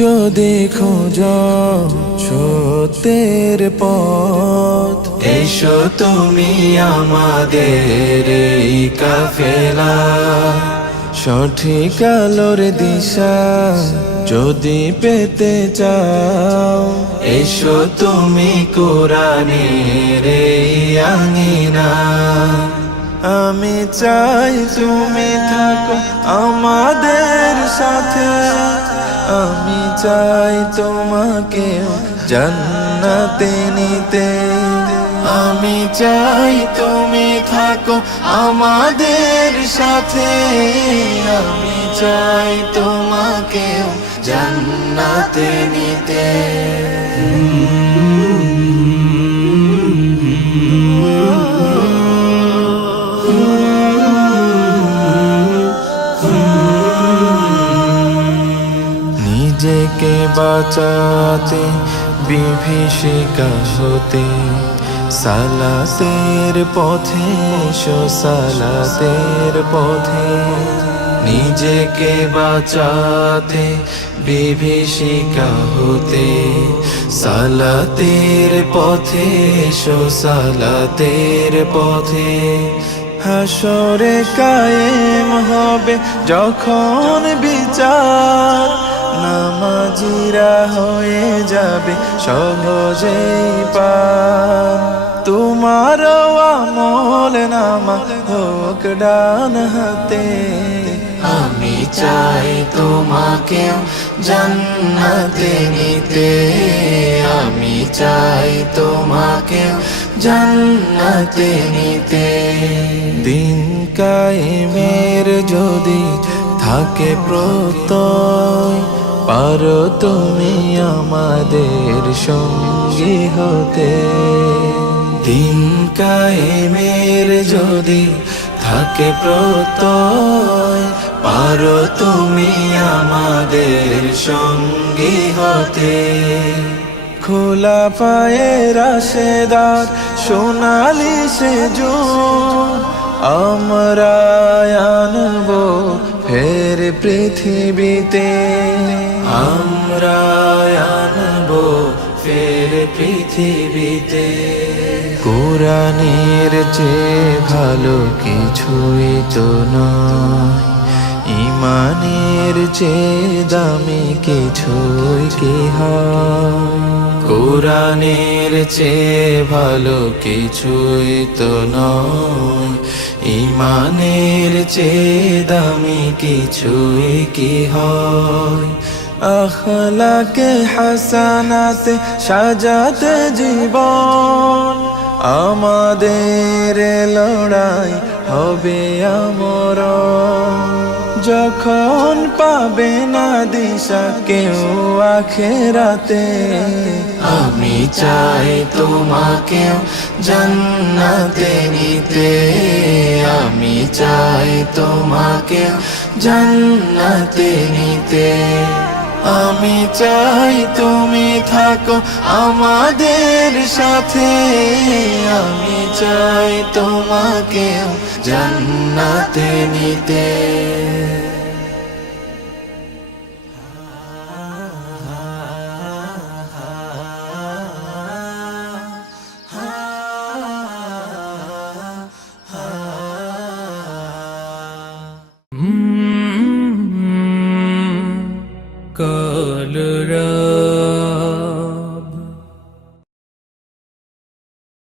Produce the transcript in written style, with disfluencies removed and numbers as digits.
যদি খোঁজো সত্যের পথ, এসো তুমি আমাদের এই কাফেলা। সঠিক আলোর দিশা যদি পেতে চাও, এসো তুমি কোরআনের এই আঙিনা। আমি চাই তুমি থাকো আমাদের সাথে, আমি চাই তোমাকে জান্নাতে নিতে। আমি চাই তুমি থাকো আমাদের সাথে, আমি চাই তোমাকে জান্নাতে নিতে। নিজেকে বাঁচাতে বিভীষিকা হতে, সালাতের পথে এসো সালাতের পথে। নিজেকে বাঁচাতে বিভীষিকা হতে, সালাতের পথে এসো সালাতের পথে। হাসরে কায়েম হবে যখন বিচার, নামাজিরা হয়ে যাবে সহজেই পার। তোমার আমল নামা হোক ডান হাতে, আমি চাই তোমাকে জান্নাতে নিতে। আমি চাই তোমাকে জান্নাতে নিতে। দিন কায়েমের যদি থাকে প্রত্যয়, পারো তুমি আমাদের সঙ্গী হতে। দিন কায়েমের যদি থাকে প্রত্যয়, পারো তুমি আমাদের সঙ্গী হতে। খোলা পায়ে রাশেদার সোনালি সেজুদ, আমরা আনবো ফের পৃথিবীতে। আমরা আনবো ফের পৃথিবীতে। কোরআনের চেয়ে ভালো কিছুই তো নয়, ঈমানের চেয়ে দামি কিছুই কি হয়। কোরআনের চেয়ে ভালো কিছুই তো নয়, ঈমানের চেয়ে দামি কিছুই কি হয়। আখলাকে হাসানাতে সাজাতে জীবন, আমাদের লড়াই হবে আমরণ। যখন পাবে না দিশা কেউ আখেরাতে, আমি চাই তোমাকে জান্নাতে নিতে। আমি চাই তোমাকে জান্নাতে নিতে। আমি চাই তুমি থাকো আমাদের সাথে, আমি চাই তোমাকে জান্নাতে নিতে। কাল